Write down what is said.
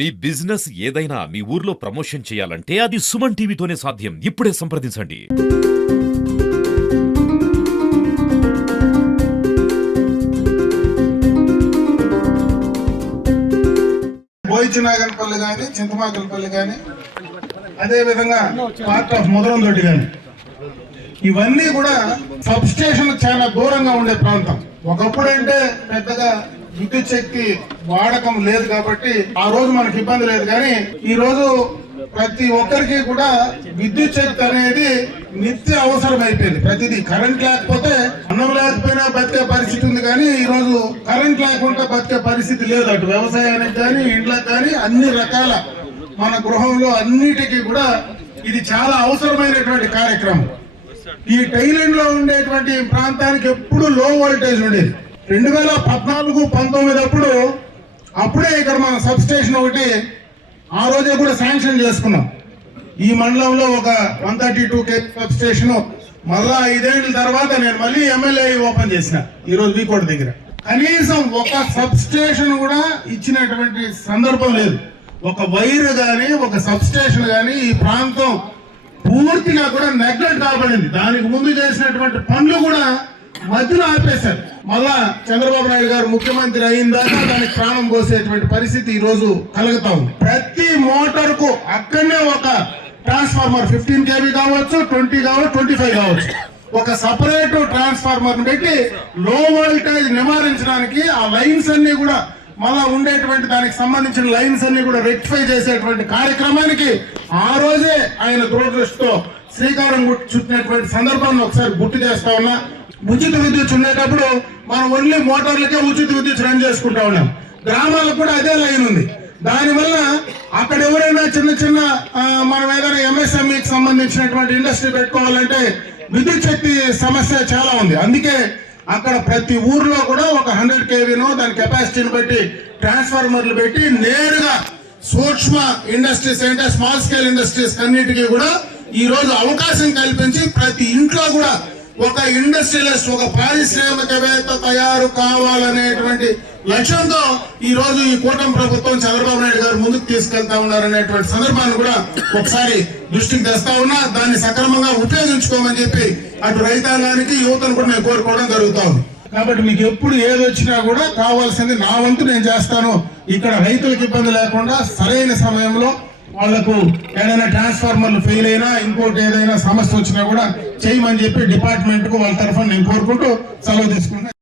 మీ business ఏదైనా మీ ఊర్లో promotion చేయాలంటే అది సుమన్ టీవీతోనే సాధ్యం. ఇప్పుడే సంప్రదించండి. బోయిచినాగన్పల్లి కానీ చింతమాకలపల్లి కానీ అదేవిధంగా పార్ట్ ఆఫ్ ముదరందొడ్డి కానీ ఇవన్నీ కూడా సబ్ స్టేషన్ చాలా దూరంగా ఉండే ప్రాంతం. ఒకప్పుడు అంటే పెద్దగా విద్యుత్ శక్తి వాడకం లేదు కాబట్టి ఆ రోజు మనకి ఇబ్బంది లేదు. కానీ ఈ రోజు ప్రతి ఒక్కరికి కూడా విద్యుత్ శక్తి అనేది నిత్య అవసరం అయిపోయింది. ప్రతిదీ కరెంట్ లేకపోతే అన్నం లేకపోయినా బతికే పరిస్థితి ఉంది, కానీ ఈ రోజు కరెంట్ లేకుండా బతికే పరిస్థితి లేదు. అటు వ్యవసాయానికి కానీ ఇండ్లకు కానీ అన్ని రకాల మన గృహంలో అన్నిటికీ కూడా ఇది చాలా అవసరమైనటువంటి కార్యక్రమం. ఈ టైలాండ్ లో ఉండేటువంటి ప్రాంతానికి ఎప్పుడు లో వోల్టేజ్ ఉండేది. 2014-19 అప్పుడే ఇక్కడ మన సబ్ స్టేషన్ ఒకటి ఆ రోజే కూడా శాంక్షన్ చేసుకున్నాం. ఈ మండలంలో ఒక 132 kV సబ్ స్టేషన్ మళ్ళా 5 ఏళ్ల తర్వాత నేను మళ్ళీ ఎమ్మెల్యే ఓపెన్ చేసిన ఈరోజు వీకోట దగ్గర. కనీసం ఒక సబ్ స్టేషన్ కూడా ఇచ్చినటువంటి సందర్భం లేదు. ఒక వైర్ గాని ఒక సబ్ స్టేషన్ గాని ఈ ప్రాంతం పూర్తిగా కూడా నెగ్లెక్ట్ కాబడింది. దానికి ముందు చేసినటువంటి పనులు కూడా మధ్యలో ఆపేశారు. మళ్ళా చంద్రబాబు నాయుడు గారు ముఖ్యమంత్రి అయిన దాకా దానికి ప్రాణం పోసేటువంటి పరిస్థితి ఈ రోజు కలుగుతా ఉంది. ప్రతి మోటార్ కు అక్కడనే ఒక ట్రాన్స్ఫార్మర్ 15 kV కావచ్చు, 20 కావచ్చు, 25 కావచ్చు, ఒక సపరేట్ ట్రాన్స్ఫార్మర్ పెట్టి లో వోల్టేజ్ నివారించడానికి ఆ లైన్స్ అన్ని కూడా మళ్ళా ఉండేటువంటి దానికి సంబంధించిన లైన్స్ అన్ని కూడా రెక్టిఫై చేసేటువంటి కార్యక్రమానికి ఆ రోజే ఆయన దూరదృష్టితో శ్రీకారం చుట్టినటువంటి సందర్భాన్ని ఒకసారి గుర్తు చేస్తా ఉన్నా. ఉచిత విద్యుత్ ఉండేటప్పుడు మనం ఓన్లీ మోటార్లకే ఉచిత విద్యుత్ రన్ చేసుకుంటా ఉన్నాం. గ్రామాలకు కూడా అదే లైన్ ఉంది. దానివల్ల అక్కడ ఎవరైనా చిన్న చిన్న మనం ఏదైనా ఎంఎస్ఎంఈకి సంబంధించినటువంటి ఇండస్ట్రీ పెట్టుకోవాలంటే విద్యుత్ శక్తి సమస్య చాలా ఉంది. అందుకే అక్కడ ప్రతి ఊర్లో కూడా ఒక 100 kVనో దాని కెపాసిటీని బట్టి ట్రాన్స్ఫార్మర్లు పెట్టి నేరుగా సూక్ష్మ ఇండస్ట్రీస్ అంటే స్మాల్ స్కేల్ ఇండస్ట్రీస్ అన్నిటికీ కూడా ఈ రోజు అవకాశం కల్పించి ప్రతి ఇంట్లో కూడా ఒక ఇండస్ట్రియలిస్ట్ ఒక పారిశ్రామికవేత్త తయారు కావాలనేటువంటి లక్ష్యంతో ఈ రోజు ఈ కూటమి ప్రభుత్వం చంద్రబాబు నాయుడు గారు ముందుకు తీసుకెళ్తా ఉన్నారనేటువంటి సందర్భాన్ని కూడా ఒకసారి దృష్టికి తెస్తా ఉన్నా. దాన్ని సక్రమంగా ఉపయోగించుకోమని చెప్పి అటు రైతాంగానికి యువతను కూడా నేను కోరుకోవడం జరుగుతా ఉంది. కాబట్టి మీకు ఎప్పుడు ఏది వచ్చినా కూడా కావాల్సింది నా వంతు నేను చేస్తాను. ఇక్కడ రైతులకు ఇబ్బంది లేకుండా సరైన సమయంలో వాళ్లకు ఏదైనా ట్రాన్స్ఫార్మర్లు ఫెయిల్ అయినా ఇంకోటి ఏదైనా సమస్య వచ్చినా కూడా చేయమని చెప్పి డిపార్ట్మెంట్ కు వాళ్ళ తరఫున నేను కోరుకుంటూ సెలవు తీసుకుంటున్నాను.